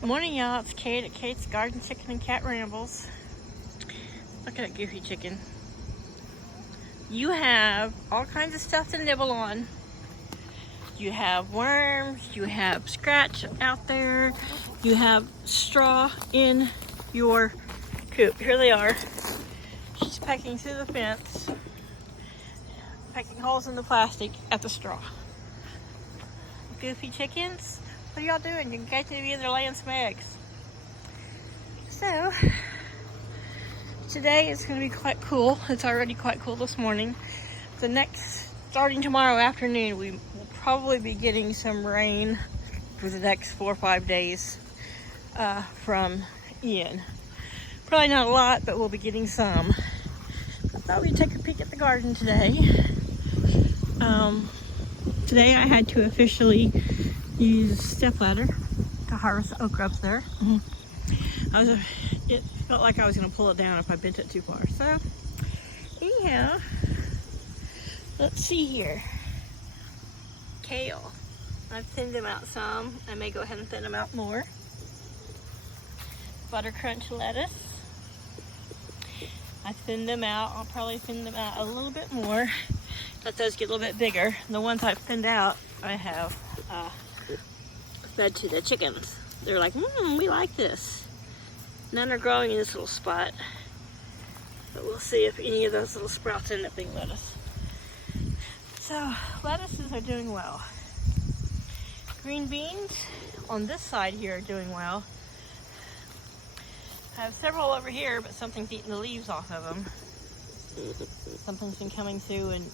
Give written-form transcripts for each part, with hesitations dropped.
Good morning, y'all. It's Kate at Kate's Garden Chicken and Cat Rambles. Look at that goofy chicken. You have all kinds of stuff to nibble on. You have worms, you have scratch out there, you have straw in your coop. Here they are. She's pecking through the fence, pecking holes in the plastic at the straw. Goofy chickens. What are y'all doing? You guys need to be in there laying some eggs. So, today is going to be quite cool. It's already quite cool this morning. Starting tomorrow afternoon, we will probably be getting some rain for the next 4 or 5 days from Ian. Probably not a lot, but we'll be getting some. I thought we'd take a peek at the garden today. Today I had to officially use stepladder to harvest okra up there. It felt like I was going to pull it down if I bent it too far. So, anyhow, let's see here. Kale. I've thinned them out some. I may go ahead and thin them out more. Butter crunch lettuce. I thinned them out. I'll probably thin them out a little bit more. Let those get a little bit bigger. The ones I've thinned out, I have fed to the chickens. They're like, we like this. None are growing in this little spot. But we'll see if any of those little sprouts end up being lettuce. So, lettuces are doing well. Green beans on this side here are doing well. I have several over here, but something's eating the leaves off of them. Something's been coming through, and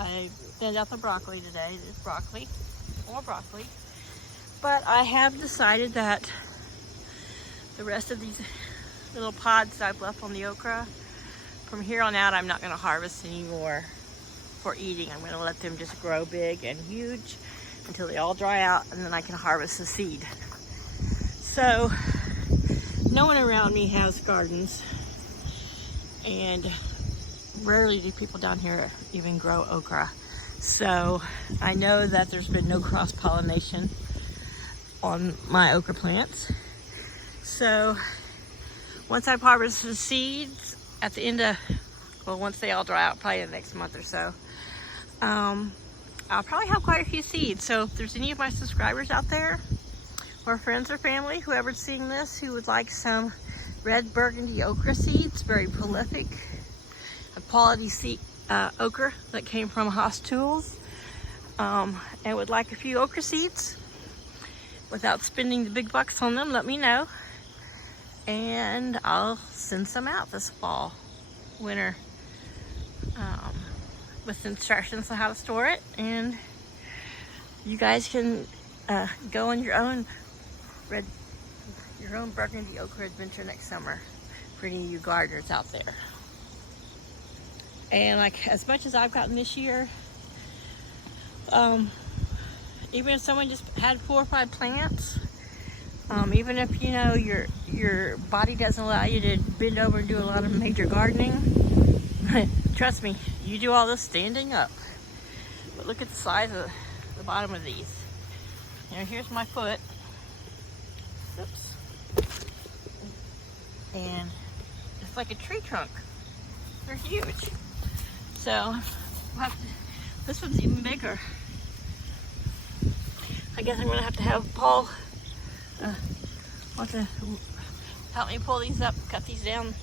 I thinned out the broccoli today. There's broccoli, more broccoli. But I have decided that the rest of these little pods that I've left on the okra, from here on out, I'm not going to harvest anymore for eating. I'm going to let them just grow big and huge until they all dry out, and then I can harvest the seed. So, no one around me has gardens, and rarely do people down here even grow okra. So, I know that there's been no cross-pollination on my okra plants. So, once I've harvested the seeds at the end of, once they all dry out, probably the next month or so, I'll probably have quite a few seeds. So if there's any of my subscribers out there, or friends or family, whoever's seeing this, who would like some red burgundy okra seeds, very prolific, a quality seed, okra that came from Haas Tools, and would like a few okra seeds without spending the big bucks on them, let me know. And I'll send some out this fall, winter, with instructions on how to store it. And you guys can go on your own burgundy okra adventure next summer for any of you gardeners out there. And like, as much as I've gotten this year, even if someone just had 4 or 5 plants, even if you know your body doesn't allow you to bend over and do a lot of major gardening, trust me, you do all this standing up. But look at the size of the bottom of these. You know, here's my foot. Oops. And it's like a tree trunk. They're huge. So this one's even bigger. I guess I'm gonna have to have Paul want to help me pull these up, cut these down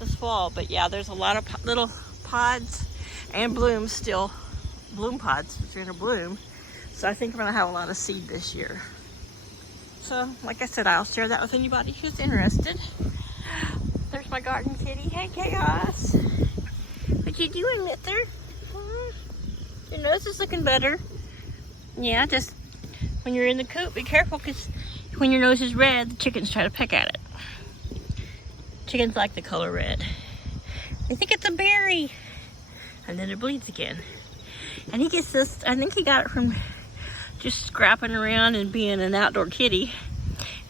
this fall. But yeah, there's a lot of little pods and blooms still, bloom pods which are gonna bloom. So I think I'm gonna have a lot of seed this year. So like I said, I'll share that with anybody who's interested. There's my garden kitty. Hey, Chaos. What you doing, Mither? Your nose is looking better. Yeah, just when you're in the coop, be careful, because when your nose is red, the chickens try to peck at it. Chickens like the color red. They think it's a berry. And then it bleeds again. And he gets this, I think he got it from just scrapping around and being an outdoor kitty.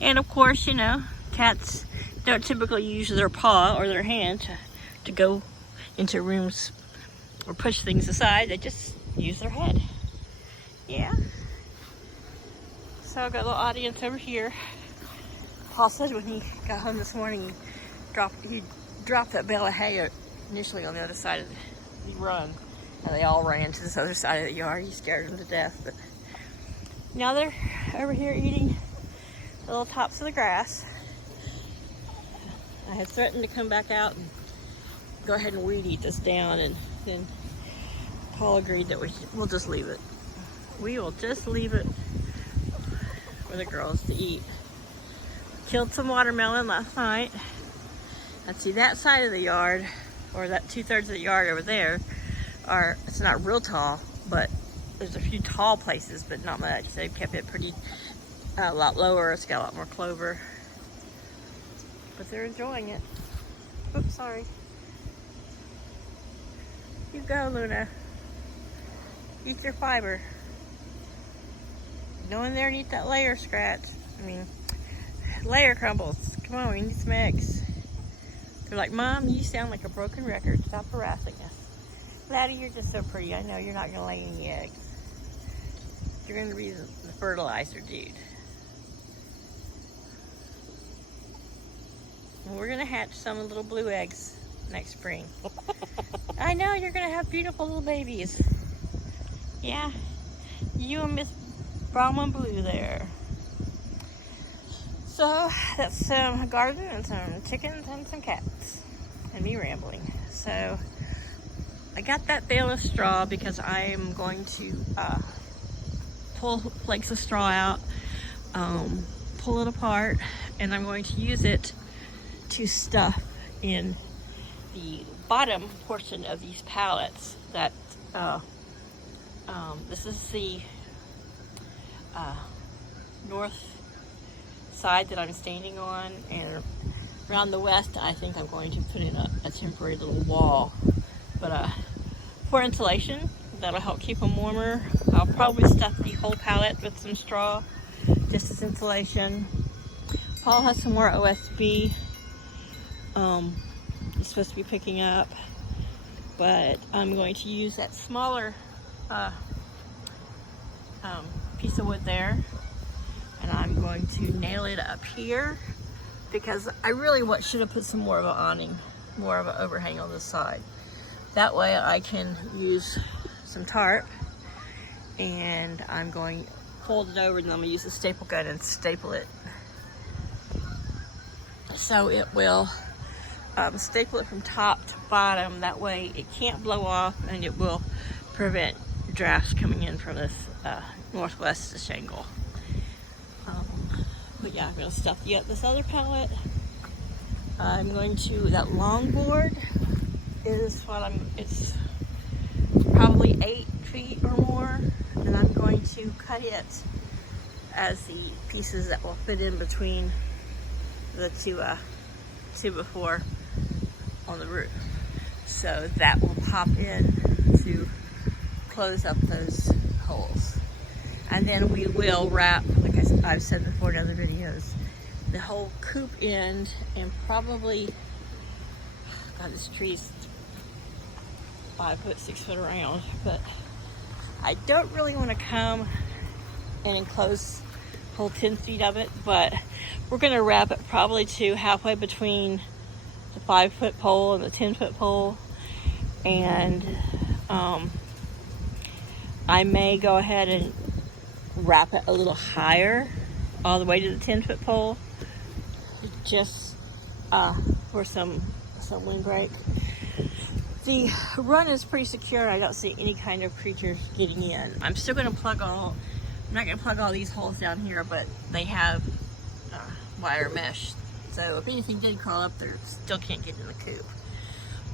And of course, you know, cats don't typically use their paw or their hand to go into rooms or push things aside. They just use their head. Yeah. So I've got a little audience over here. Paul said when he got home this morning, he dropped that bale of hay initially on the other side of the run, and they all ran to this other side of the yard. He scared them to death, but now they're over here eating the little tops of the grass. I had threatened to come back out and go ahead and weed eat this down, and then Paul agreed that we'll just leave it. We will just leave it for the girls to eat. Killed some watermelon last night. And see, that side of the yard, or that 2/3 of the yard over there, it's not real tall, but there's a few tall places, but not much. They've kept it pretty, a lot lower. It's got a lot more clover. But they're enjoying it. Oops, sorry. You go, Luna. Eat your fiber. Go in there and eat that layer layer crumbles. Come on, we need some eggs. They're like, Mom, you sound like a broken record. Stop harassing us. Laddie, you're just so pretty. I know you're not going to lay any eggs. You're going to be the fertilizer dude. And we're going to hatch some little blue eggs next spring. I know, you're going to have beautiful little babies. Yeah, you and Miss Brahma Blue there. So that's some garden and some chickens and some cats and me rambling. So I got that bale of straw because I am going to pull flakes of straw out, pull it apart, and I'm going to use it to stuff in the bottom portion of these pallets. That this is the north side that I'm standing on, and around the west I think I'm going to put in a temporary little wall, but for insulation, that'll help keep them warmer. I'll probably stuff the whole pallet with some straw just as insulation. Paul has some more OSB he's supposed to be picking up, but I'm going to use that smaller piece of wood there, and I'm going to nail it up here because I really should have put some more of an awning, more of an overhang on this side. That way I can use some tarp, and I'm going to fold it over, and I'm going to use a staple gun and staple it. So it will staple it from top to bottom. That way it can't blow off, and it will prevent drafts coming in from this northwest shingle. But yeah, I'm going to stuff this other pallet. I'm going to, that long board is it's probably 8 feet or more, and I'm going to cut it as the pieces that will fit in between the two by 4 on the roof. So that will pop in to close up those holes. And then we will wrap, like I've said before in other videos, the whole coop end, and probably, God, this tree's 5 foot, 6 foot around, but I don't really want to come and enclose the whole 10 feet of it, but we're going to wrap it probably to halfway between the 5 foot pole and the 10 foot pole, and I may go ahead and wrap it a little higher all the way to the 10 foot pole, just for some windbreak. The run is pretty secure. I don't see any kind of creatures getting in. I'm still going to I'm not going to plug all these holes down here, but they have wire mesh, so if anything did crawl up there, still can't get in the coop.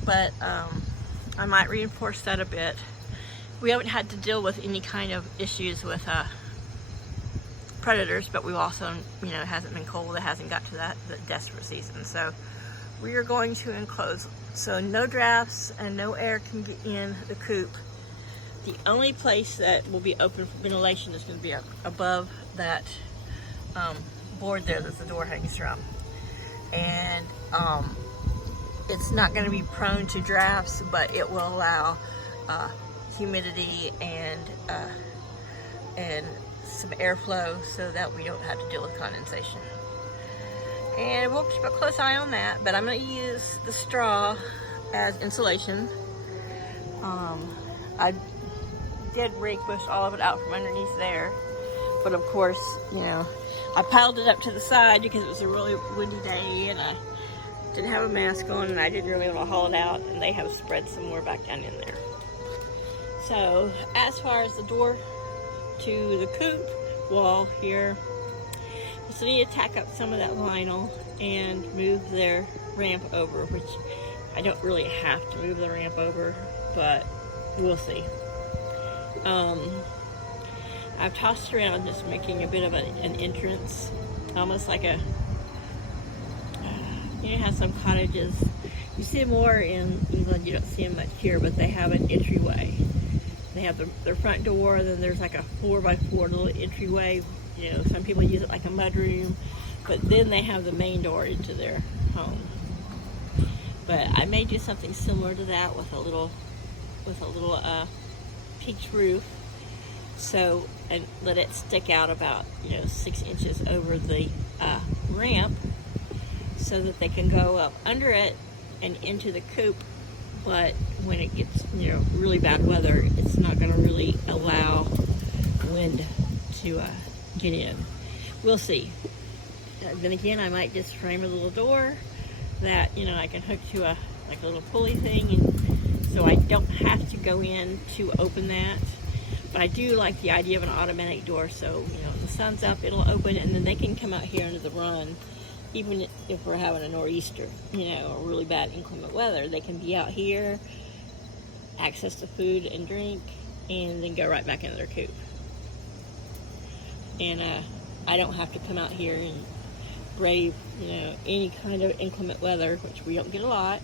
But I might reinforce that a bit. We haven't had to deal with any kind of issues with predators, but we've also, it hasn't been cold. It hasn't got to the desperate season. So we are going to enclose, so no drafts and no air can get in the coop. The only place that will be open for ventilation is going to be above that board there that the door hangs from. And it's not going to be prone to drafts, but it will allow humidity and some airflow so that we don't have to deal with condensation. And we'll keep a close eye on that, but I'm gonna use the straw as insulation. I did rake bush all of it out from underneath there, but of course, you know, I piled it up to the side because it was a really windy day and I didn't have a mask on and I didn't really want to haul it out, and they have spread some more back down in there. So as far as the door to the coop wall here, just need to tack up some of that vinyl and move their ramp over, which I don't really have to move the ramp over, but we'll see. I've tossed around just making a bit of an entrance, almost like a, you know how some cottages, you see more in England, you don't see them much here, but they have an entryway. They have their front door, then there's like a 4x4 little entryway. You know, some people use it like a mudroom, but then they have the main door into their home. But I may do something similar to that with a little peaked roof, so, and let it stick out about, you know, 6 inches over the ramp, so that they can go up under it and into the coop. But when it gets, you know, really bad weather, it's not going to really allow wind to get in. We'll see. Then again, I might just frame a little door that, you know, I can hook to a little pulley thing, and so I don't have to go in to open that. But I do like the idea of an automatic door, so, you know, when the sun's up, it'll open, and then they can come out here into the run. Even if we're having a nor'easter, you know, or really bad inclement weather, they can be out here, access to food and drink, and then go right back into their coop. And I don't have to come out here and brave, you know, any kind of inclement weather, which we don't get a lot.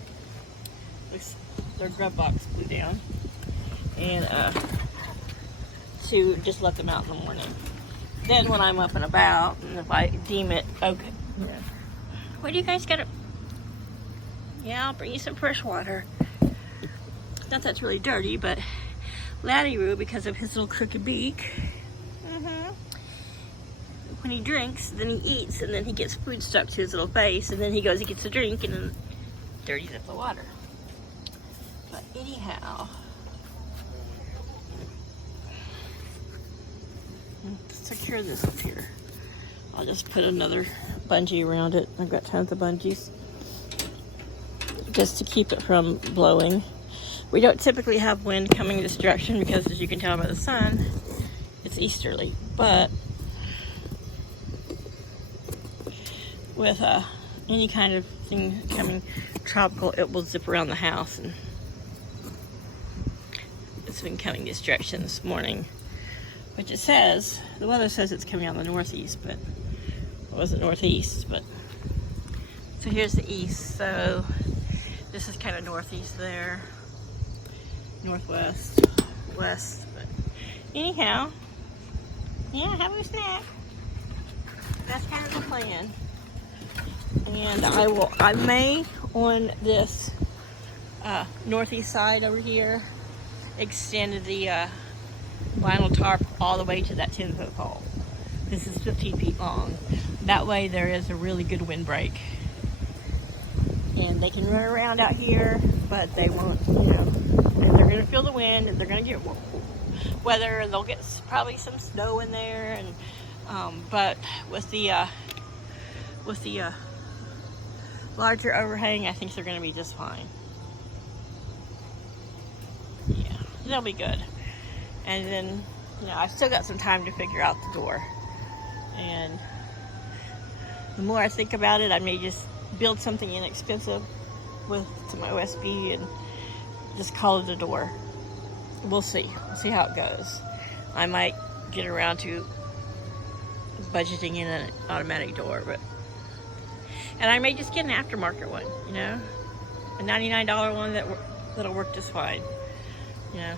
Their grub box blew down. And to just let them out in the morning. Then when I'm up and about, and if I deem it okay, you know, what do you guys got? Yeah, I'll bring you some fresh water. Not that's really dirty, but Laddie-Roo, because of his little crooked beak, when he drinks, then he eats, and then he gets food stuck to his little face, and then he goes, he gets a drink, and then dirties up the water. But anyhow, let's secure this up here. I'll just put another bungee around it. I've got tons of bungees just to keep it from blowing. We don't typically have wind coming this direction because, as you can tell by the sun, it's easterly. But with any kind of thing coming tropical, it will zip around the house, and it's been coming this direction this morning, which it says, the weather says it's coming on the northeast, but it wasn't northeast. But so here's the east, so this is kind of northeast there, northwest, west. But anyhow, yeah, have a snack. That's kind of the plan. And I may on this northeast side over here extend the vinyl tarp all the way to that 10-foot pole. This is 15 feet long. That way there is a really good windbreak. And they can run around out here, but they won't, you know, they're going to feel the wind, and they're going to get weather, and they'll get probably some snow in there, and but with the larger overhang, I think they're going to be just fine. Yeah, they'll be good. And then, you know, I've still got some time to figure out the door. And the more I think about it, I may just build something inexpensive to my OSB and just call it a door. We'll see. We'll see how it goes. I might get around to budgeting in an automatic door, and I may just get an aftermarket one, you know, a $99 one that'll work just fine. You know,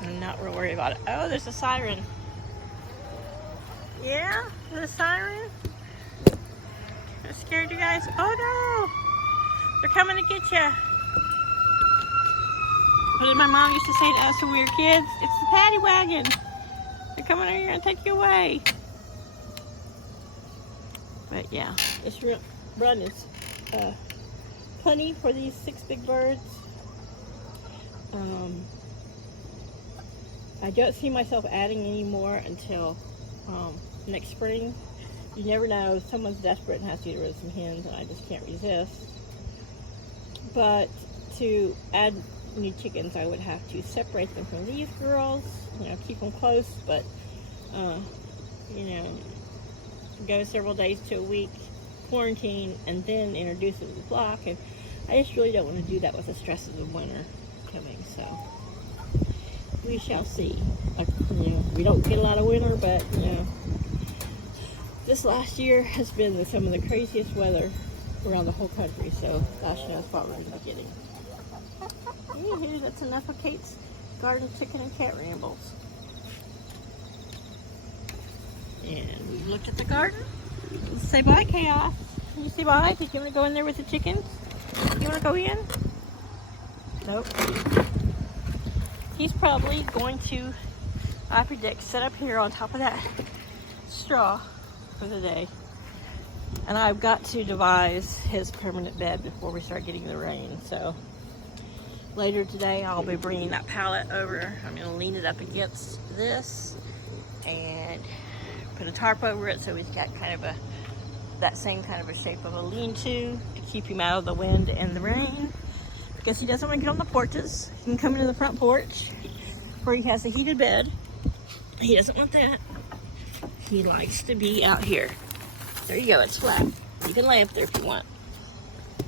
I'm not real worried about it. Oh, there's a siren. Yeah, there's a siren. I scared you guys. Oh no, they're coming to get you. What did my mom used to say to us when we were kids? It's the paddy wagon. They're coming over here and take you away. But yeah, this run is plenty for these 6 big birds. I don't see myself adding any more until next spring. You never know, someone's desperate and has to get rid of some hens, and I just can't resist. But to add new chickens, I would have to separate them from these girls, you know, keep them close, but you know, go several days to a week, quarantine, and then introduce them to the flock. And I just really don't want to do that with the stress of the winter coming, so we shall see. Like, you know, we don't get a lot of winter, but you know, this last year has been some of the craziest weather around the whole country, so gosh knows what we're going to be getting. Anywho, that's enough of Kate's garden chicken and cat rambles. And we looked at the garden. Let's say bye, Chaos. Can you say bye? Do you want to go in there with the chickens? You want to go in? Nope. He's probably going to, I predict, sit up here on top of that straw for the day. And I've got to devise his permanent bed before we start getting the rain. So later today I'll be bringing that pallet over. I'm going to lean it up against this and put a tarp over it so he's got kind of that same kind of a shape of a lean-to to keep him out of the wind and the rain. Because he doesn't want to get on the porches. He can come into the front porch where he has a heated bed. He doesn't want that. He likes to be out here. There you go, it's flat. You can lay up there if you want.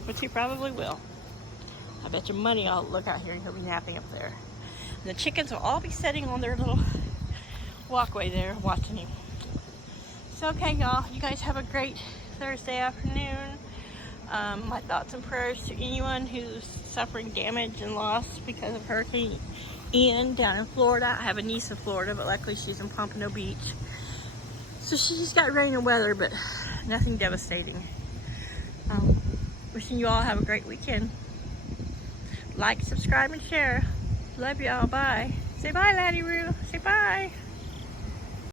Which he probably will. I bet your money I'll look out here and he'll be napping up there. And the chickens will all be sitting on their little walkway there watching him. So okay, y'all, you guys have a great Thursday afternoon. My thoughts and prayers to anyone who's suffering damage and loss because of Hurricane Ian down in Florida. I have a niece in Florida, but luckily she's in Pompano Beach. So she's got rain and weather, but nothing devastating. Wishing you all have a great weekend. Like, subscribe, and share. Love y'all. Bye. Say bye, Laddie Roo. Say bye.